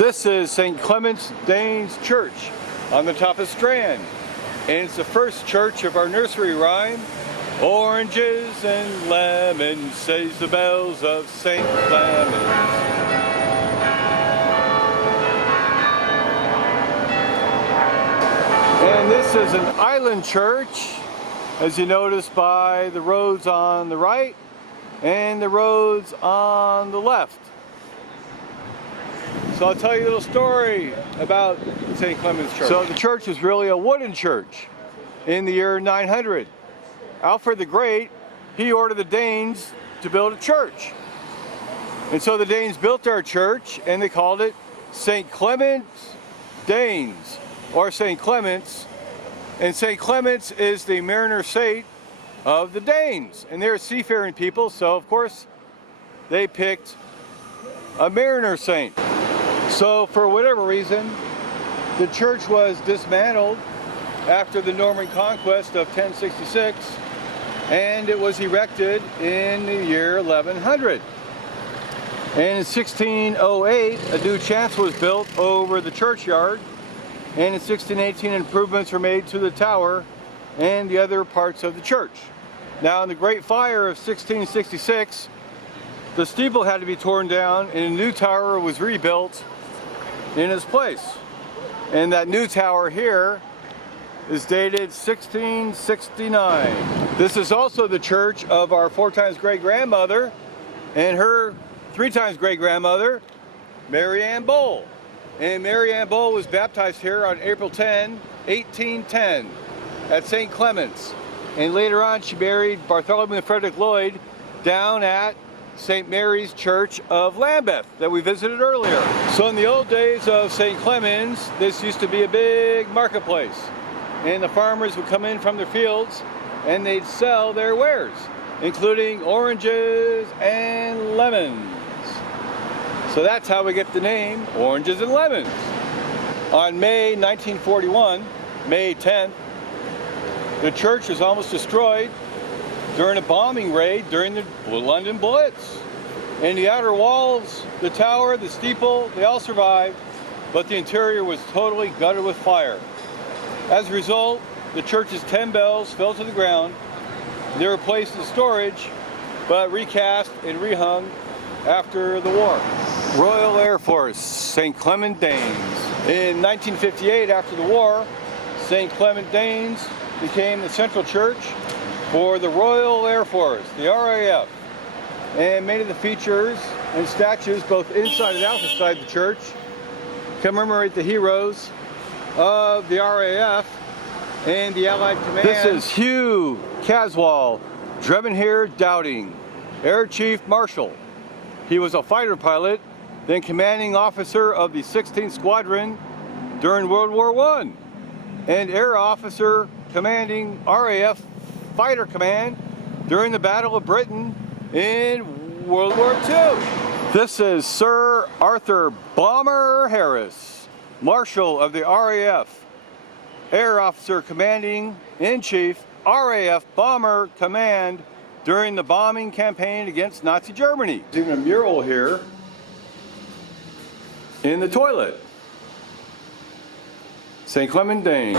This is St. Clements Danes Church on the top of Strand, and it's the first church of our nursery rhyme. Oranges and lemons, says the bells of St. Clements. And this is an island church, as you notice by the roads on the right and the roads on the left. So I'll tell you a little story about St. Clements Church. So the church is really a wooden church in the year 900. Alfred the Great, he ordered the Danes to build a church. And so the Danes built our church and they called it St. Clements Danes, or St. Clements. And St. Clements is the mariner saint of the Danes. And they're seafaring people, so of course they picked a mariner saint. So for whatever reason, the church was dismantled after the Norman conquest of 1066, and it was erected in the year 1100. And in 1608, a new chancel was built over the churchyard, and in 1618 improvements were made to the tower and the other parts of the church. Now in the Great Fire of 1666, the steeple had to be torn down and a new tower was rebuilt in its place. And that new tower here is dated 1669. This is also the church of our 4-times great-grandmother and her 3-times great-grandmother, Mary Ann Bowl. And Mary Ann Bowl was baptized here on April 10, 1810 at St. Clements. And later on she married Bartholomew and Frederick Lloyd down at St. Mary's Church of Lambeth that we visited earlier. So in the old days of St. Clements, this used to be a big marketplace. And the farmers would come in from their fields and they'd sell their wares, including oranges and lemons. So that's how we get the name Oranges and Lemons. On May 1941, May 10th, the church was almost destroyed during a bombing raid during the London Blitz. And the outer walls, the tower, the steeple, they all survived, but the interior was totally gutted with fire. As a result, the church's 10 bells fell to the ground. They were placed in storage, but recast and rehung after the war. Royal Air Force, St. Clement Danes. In 1958, after the war, St. Clement Danes became the central church for the Royal Air Force, the RAF, and many of the features and statues, both inside and outside the church, commemorate the heroes of the RAF and the Allied Command. This is Hugh Caswell, Drevenhere Dowding, Air Chief Marshal. He was a fighter pilot, then commanding officer of the 16th Squadron during World War I, and air officer commanding RAF Fighter Command during the Battle of Britain in World War II. This is Sir Arthur Bomber Harris, Marshal of the RAF, Air Officer Commanding in Chief, RAF Bomber Command during the bombing campaign against Nazi Germany. There's even a mural here in the toilet. St. Clement Danes.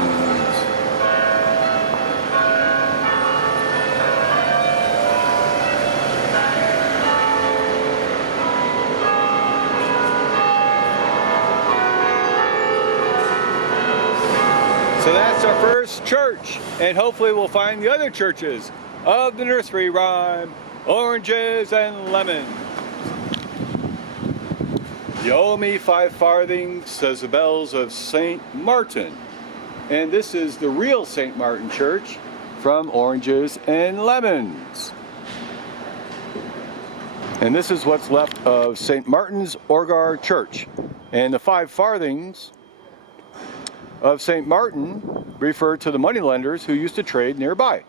So that's our first church, and hopefully we'll find the other churches of the nursery rhyme, Oranges and Lemons. You owe me 5 farthings, says the bells of St. Martin. And this is the real St. Martin Church from Oranges and Lemons. And this is what's left of St. Martin's Orgar Church. And the 5 farthings of St. Martin refer to the moneylenders who used to trade nearby.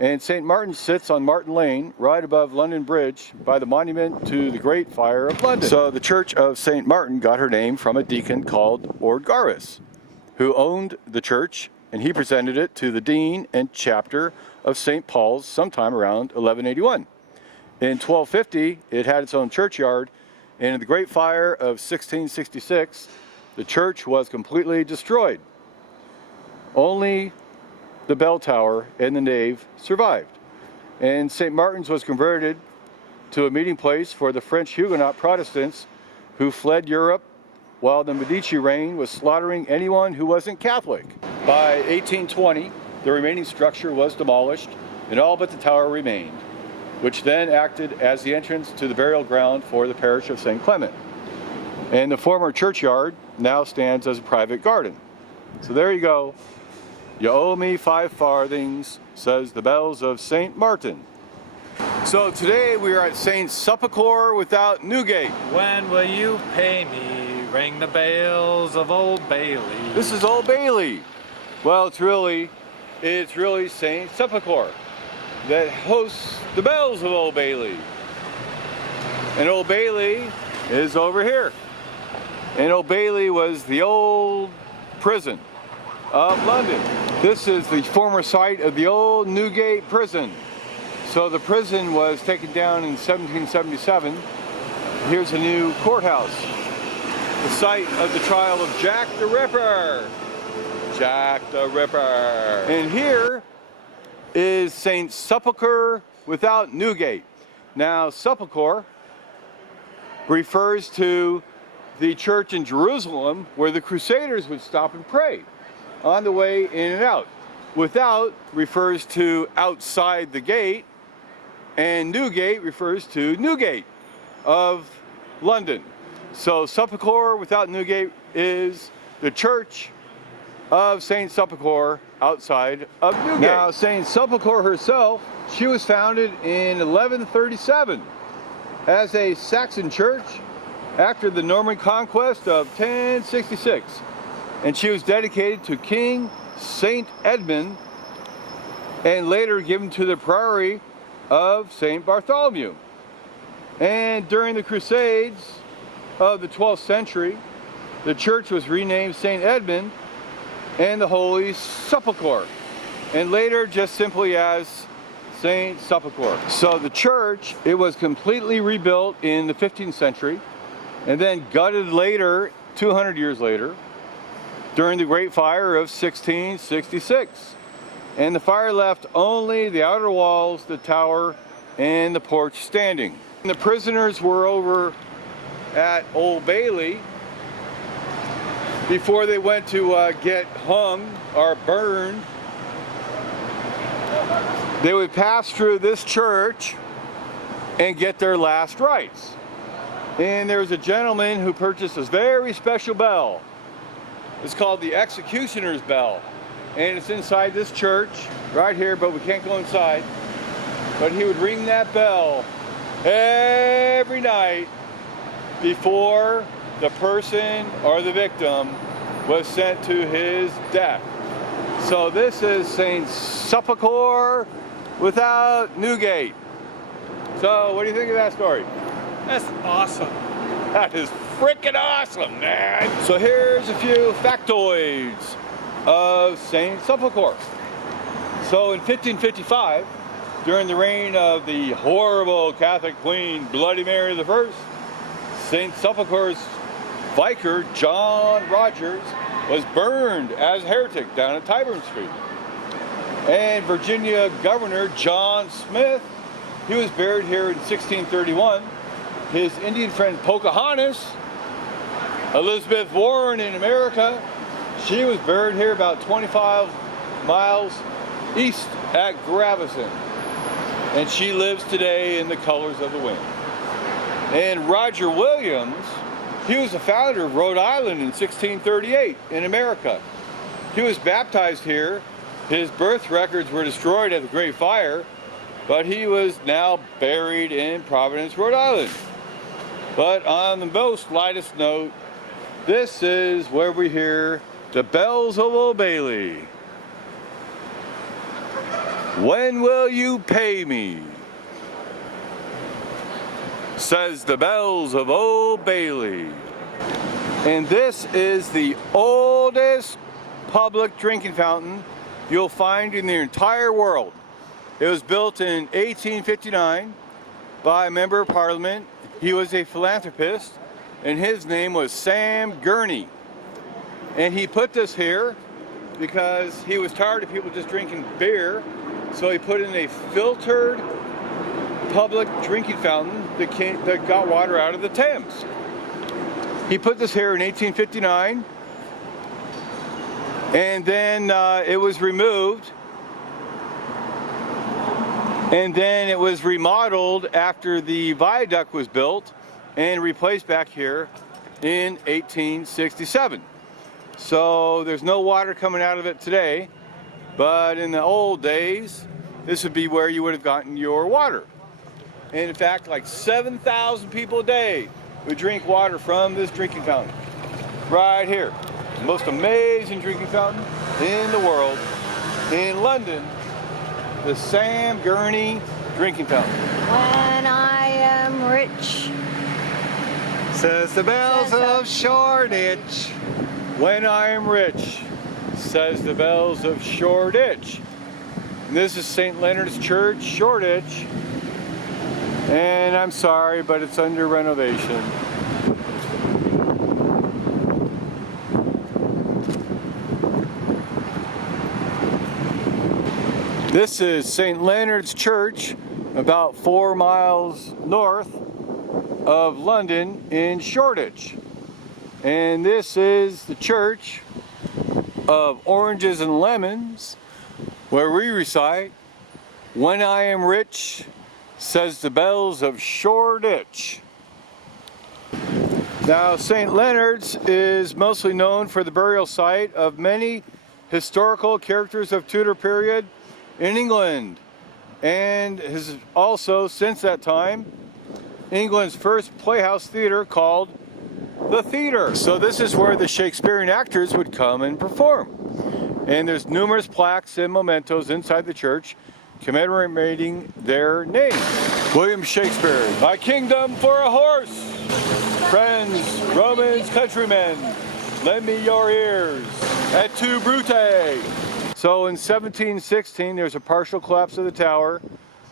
And St. Martin sits on Martin Lane, right above London Bridge, by the monument to the Great Fire of London. So the Church of St. Martin got her name from a deacon called Ordgaris, who owned the church, and he presented it to the dean and chapter of St. Paul's sometime around 1181. In 1250, it had its own churchyard, And in the Great Fire of 1666, the church was completely destroyed. Only the bell tower and the nave survived. And St. Martin's was converted to a meeting place for the French Huguenot Protestants who fled Europe while the Medici reign was slaughtering anyone who wasn't Catholic. By 1820, the remaining structure was demolished and all but the tower remained, which then acted as the entrance to the burial ground for the parish of St. Clement. And the former churchyard now stands as a private garden. So there you go. You owe me 5 farthings, says the bells of St. Martin. So today we are at St. Sulpuchre-Without-Newgate. When will you pay me? Ring the bells of Old Bailey. This is Old Bailey. Well, it's really St. Sepulcher that hosts the bells of Old Bailey. And Old Bailey is over here. And Old Bailey was the old prison of London. This is the former site of the old Newgate prison. So the prison was taken down in 1777. Here's a new courthouse. The site of the trial of Jack the Ripper. Jack the Ripper. And here is St. Sulpuchre-Without-Newgate. Now, Sepulcher refers to the church in Jerusalem where the Crusaders would stop and pray on the way in and out. Without refers to outside the gate, and Newgate refers to Newgate of London. So Sulpuchre-Without-Newgate is the church of St. Sulpuchre outside of Newgate. Now, St. Sulpuchre herself, she was founded in 1137 as a Saxon church after the Norman conquest of 1066. And she was dedicated to King St. Edmund and later given to the priory of St. Bartholomew. And during the Crusades of the 12th century, the church was renamed St. Edmund and the Holy Sepulchre, and later just simply as St. Sepulchre. So the church, it was completely rebuilt in the 15th century and then gutted later, 200 years later, during the Great Fire of 1666. And the fire left only the outer walls, the tower, and the porch standing. And the prisoners were over at Old Bailey before they went to get hung or burned. They would pass through this church and get their last rites. And there was a gentleman who purchased this very special bell. It's called the executioner's bell. And it's inside this church right here, but we can't go inside. But he would ring that bell every night before the person or the victim was sent to his death. So this is St. Sulpuchre-Without-Newgate. So what do you think of that story? That's awesome. That is freaking awesome, man. So here's a few factoids of St. Sepulcher. So in 1555, during the reign of the horrible Catholic Queen Bloody Mary I, St. Sepulcher's vicar, John Rogers, was burned as a heretic down at Tyburn Street. And Virginia Governor John Smith, he was buried here in 1631. His Indian friend Pocahontas, Elizabeth Warren in America, she was buried here about 25 miles east at Gravesend. And she lives today in the colors of the wind. And Roger Williams, he was the founder of Rhode Island in 1638 in America. He was baptized here. His birth records were destroyed at the Great Fire, but he was now buried in Providence, Rhode Island. But on the most lightest note, this is where we hear the bells of Old Bailey. When will you pay me? Says the bells of Old Bailey. And this is the oldest public drinking fountain you'll find in the entire world. It was built in 1859 by a member of Parliament, He was a philanthropist, and his name was Sam Gurney. And he put this here because he was tired of people just drinking beer, so he put in a filtered public drinking fountain that got water out of the Thames. He put this here in 1859, and then it was removed, and then it was remodeled after the viaduct was built and replaced back here in 1867. So there's no water coming out of it today, but in the old days, this would be where you would have gotten your water. And in fact, like 7,000 people a day would drink water from this drinking fountain right here. The most amazing drinking fountain in the world, in London, the Sam Gurney drinking fountain. When I am rich, says the bells of Shoreditch. When I am rich, says the bells of Shoreditch. And this is St. Leonard's Church, Shoreditch. And I'm sorry, but it's under renovation. This is St. Leonard's Church, about 4 miles north of London in Shoreditch. And this is the Church of Oranges and Lemons, where we recite, "When I am rich, says the bells of Shoreditch." Now, St. Leonard's is mostly known for the burial site of many historical characters of Tudor period in England, and has also, since that time, England's first playhouse theater called the Theatre. So this is where the Shakespearean actors would come and perform. And there's numerous plaques and mementos inside the church commemorating their names. William Shakespeare, "My kingdom for a horse! Friends, Romans, countrymen, lend me your ears, et tu brute!" So in 1716, there's a partial collapse of the tower,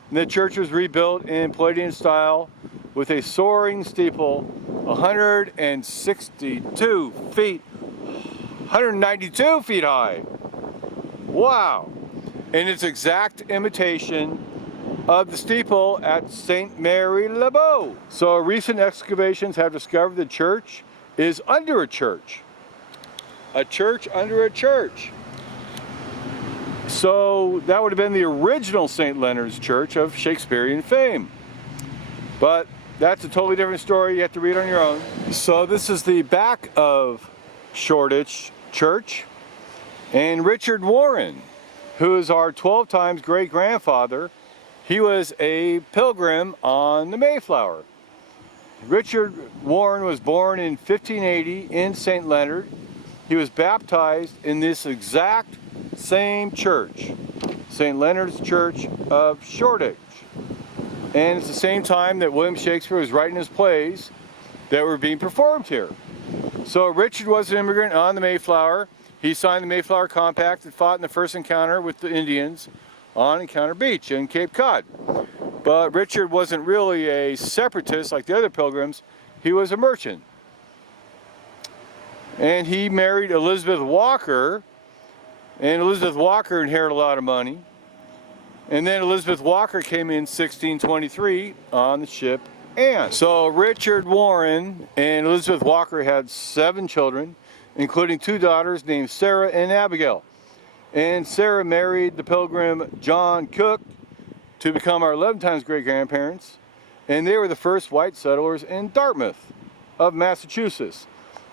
and the church was rebuilt in Palladian style with a soaring steeple, 162 feet, 192 feet high. Wow! And it's exact imitation of the steeple at St. Mary Le Bow. So recent excavations have discovered the church is under a church. A church under a church. So that would have been the original St. Leonard's Church of Shakespearean fame. But that's a totally different story. You have to read on your own. So this is the back of Shoreditch Church. And Richard Warren, who is our 12 times great-grandfather, he was a pilgrim on the Mayflower. Richard Warren was born in 1580 in St. Leonard. He was baptized in this exact same church, St. Leonard's Church of Shoreditch. And it's the same time that William Shakespeare was writing his plays that were being performed here. So Richard was an immigrant on the Mayflower. He signed the Mayflower Compact and fought in the first encounter with the Indians on Encounter Beach in Cape Cod. But Richard wasn't really a separatist like the other pilgrims. He was a merchant. And he married Elizabeth Walker, and Elizabeth Walker inherited a lot of money. And then Elizabeth Walker came in 1623 on the ship Anne. So Richard Warren and Elizabeth Walker had 7 children, including 2 daughters named Sarah and Abigail. And Sarah married the pilgrim John Cook to become our 11 times great-grandparents. And they were the first white settlers in Dartmouth of Massachusetts.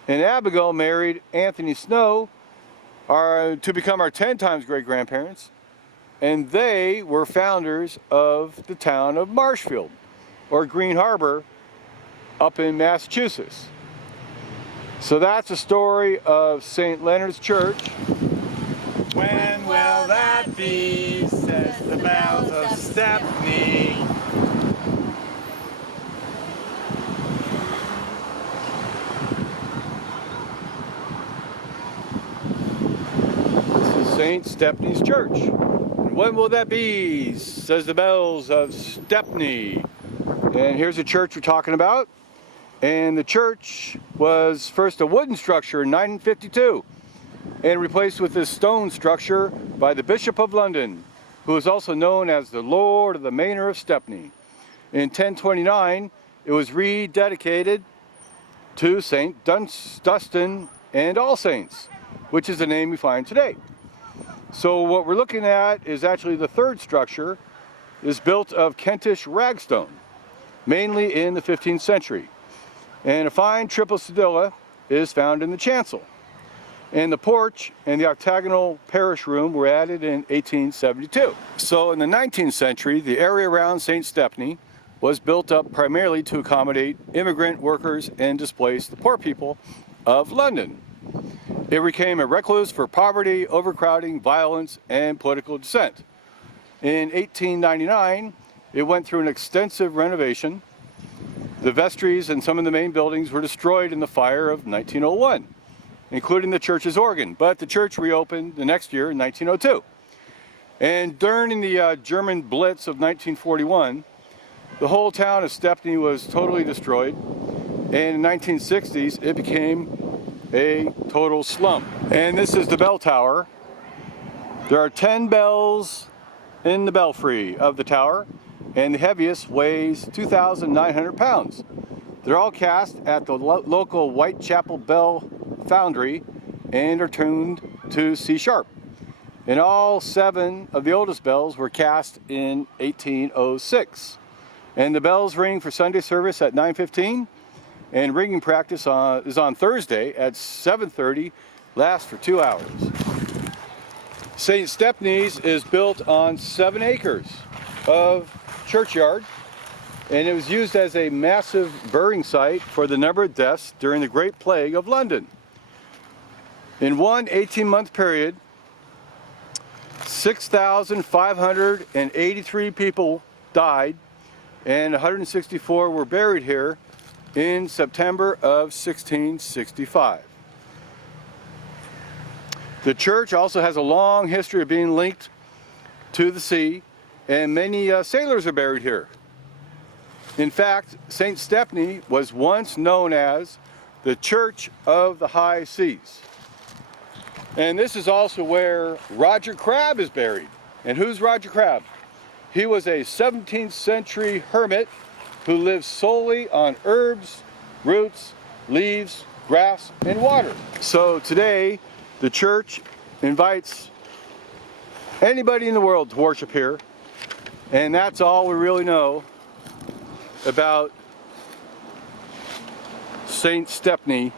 And Abigail married Anthony Snow to become our 10 times great-grandparents. And they were founders of the town of Marshfield, or Green Harbor, up in Massachusetts. So that's the story of St. Leonard's Church. When will that be, says the bells of Stepney. This is St. Stepney's Church. And when will that be, says the bells of Stepney. And here's the church we're talking about. And the church was first a wooden structure in 952 and replaced with this stone structure by the Bishop of London, who is also known as the Lord of the Manor of Stepney. In 1029, it was rededicated to St. Dunstan and All Saints, which is the name we find today. So what we're looking at is actually the third structure, is built of Kentish ragstone, mainly in the 15th century. And a fine triple sedilla is found in the chancel. And the porch and the octagonal parish room were added in 1872. So in the 19th century, the area around St. Stepney was built up primarily to accommodate immigrant workers and displace the poor people of London. It became a recluse for poverty, overcrowding, violence, and political dissent. In 1899, it went through an extensive renovation. The vestries and some of the main buildings were destroyed in the fire of 1901, including the church's organ, but the church reopened the next year in 1902. And during the German Blitz of 1941, the whole town of Stepney was totally destroyed, and in the 1960s it became a total slum. And this is the bell tower. There are 10 bells in the belfry of the tower, and the heaviest weighs 2,900 pounds. They're all cast at the local Whitechapel Bell Foundry and are tuned to C sharp. And all 7 of the oldest bells were cast in 1806. And the bells ring for Sunday service at 9:15, and ringing practice is on Thursday at 7:30, lasts for 2 hours. St. Stepney's is built on 7 acres of churchyard, and it was used as a massive burying site for the number of deaths during the Great Plague of London. In one 18-month period, 6,583 people died, and 164 were buried here in September of 1665. The church also has a long history of being linked to the sea, and many sailors are buried here. In fact, St. Stepney was once known as the Church of the High Seas. And this is also where Roger Crabbe is buried. And who's Roger Crabbe? He was a 17th century hermit who lived solely on herbs, roots, leaves, grass, and water. So today, the church invites anybody in the world to worship here. And that's all we really know about St. Stepney,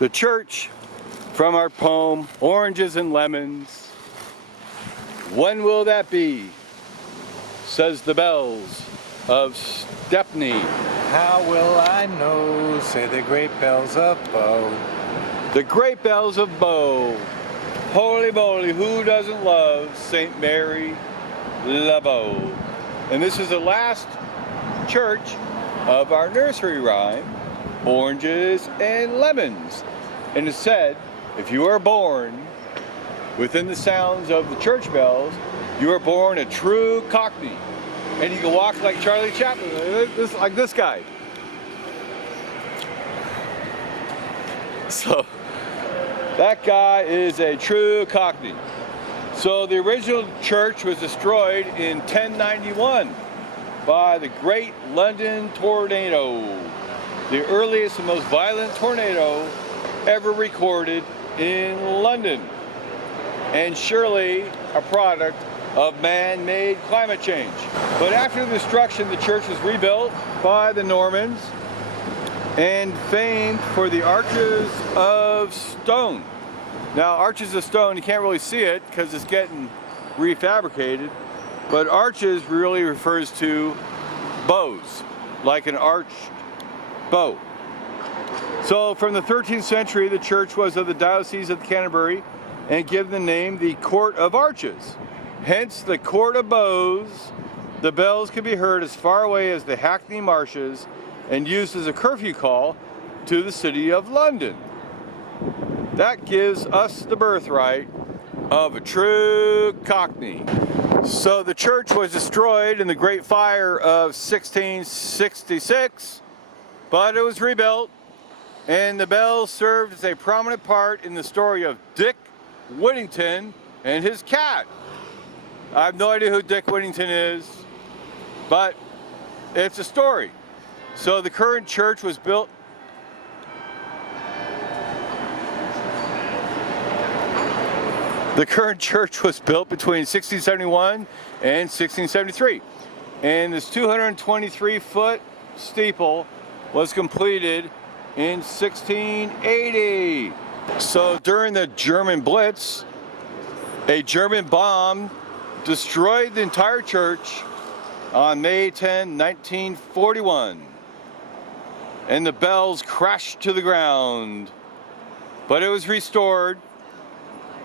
the church, from our poem, Oranges and Lemons. When will that be? Says the bells of Stepney. How will I know, say the great bells of Bow. The great bells of Bow. Holy moly, who doesn't love St. Mary La Bow? And this is the last church of our nursery rhyme, Oranges and Lemons. And it said, if you are born within the sounds of the church bells, you are born a true Cockney. And you can walk like Charlie Chaplin, like this guy. So, that guy is a true Cockney. So the original church was destroyed in 1091 by the Great London Tornado, the earliest and most violent tornado ever recorded in London, and surely a product of man-made climate change. But after the destruction, the church was rebuilt by the Normans and famed for the arches of stone. Now, arches of stone, you can't really see it because it's getting refabricated, but arches really refers to bows, like an arched bow. So from the 13th century, the church was of the Diocese of Canterbury and given the name the Court of Arches. Hence the Court of Bows. The bells could be heard as far away as the Hackney Marshes and used as a curfew call to the city of London. That gives us the birthright of a true Cockney. So the church was destroyed in the Great Fire of 1666, but it was rebuilt, and the bells served as a prominent part in the story of Dick Whittington and his cat. I have no idea who Dick Whittington is, but it's a story. So the current church was built between 1671 and 1673, and this 223-foot steeple was completed in 1680. So during the German Blitz, a German bomb destroyed the entire church on May 10, 1941, and the bells crashed to the ground, but it was restored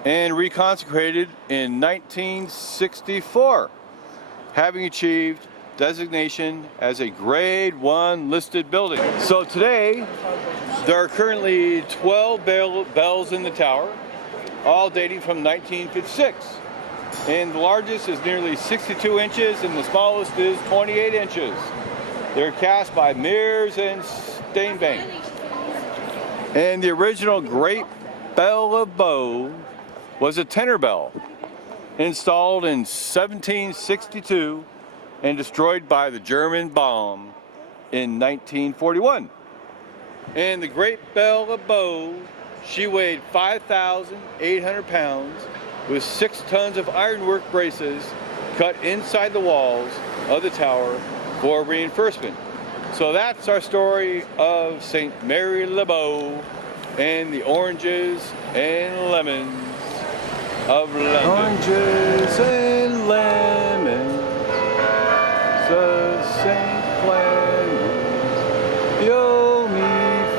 and reconsecrated in 1964, having achieved designation as a Grade 1 listed building. So today, there are currently 12 bells in the tower, all dating from 1956. And the largest is nearly 62 inches and the smallest is 28 inches. They're cast by Mears and Steinbank. And the original Great Bell of Bow was a tenor bell, installed in 1762 and destroyed by the German bomb in 1941. And the Great Bell of Bow, she weighed 5,800 pounds with 6 tons of ironwork braces cut inside the walls of the tower for reinforcement. So that's our story of St. Mary Le Bow and the oranges and lemons of London. Oranges and lemons of St. Clements. You owe me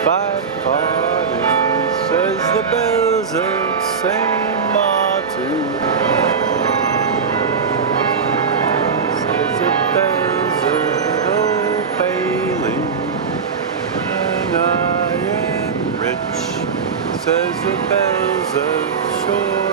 5 farthings, says the bells of St. Martin. Says the bells of Old Bailey. And I am rich, says the bells of Shoreditch.